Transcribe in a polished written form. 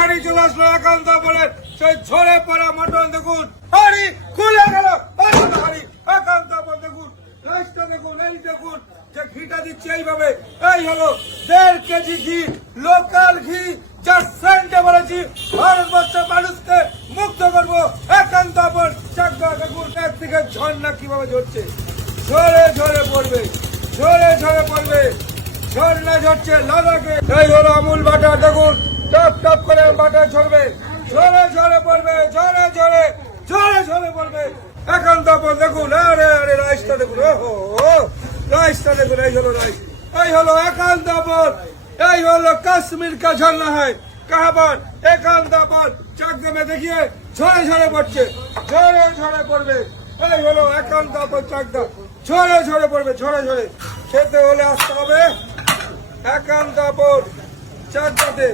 হাড়ি চলে আসলো একান্ত বলে সেই ঝরে পড়া মটন দেখুন, হাড়ি খুলে গেল। হাড়ি একান্ত বল দেখুন, রাইসটা দেখুন, এই দেখুন যে ঘিটা দিচ্ছে এইভাবে। এই হলো 1.5 কেজি ঘি, লোকাল ঘি, যার সেন্টে বলেছি ভারতবর্ষের মানুষকে মুক্ত করবো। একান্ত বল চাকদা দেখুন, এক থেকে ঝর্ণা কিভাবে ঝরছে, ঝরে ঝরে পড়বে, ঝরে ঝরে পড়বে, ঝর্ণা ঝরছে লাদাখে। এই হলো আমুল বাটার দেখুন, টপ টপ করে বাটার ঝরবে, ঝরে ঝরে পড়বে, ঝরে ঝরে ঝরে ঝরে পড়বে। একান্ত বল দেখুন, আরে আরে রাইসটা দেখুন, ওহো রাইসটা দেখুন, এই হলো রাইস, এই হলো একান্ত বল, এই হলো কাশ্মীর কা ঝর্ণা হয় কাহাবান। একান্ত বল চাকদা में देखिए ঝরে ঝরে পড়ছে, ঝরে ঝরে পড়বে। এই হলো একান্ত বল চাকদা, ঝরে ঝরে পড়বে, ঝরে ঝরে। খেতে হলে আসতে হবে একান্ত বল চাকদাতে।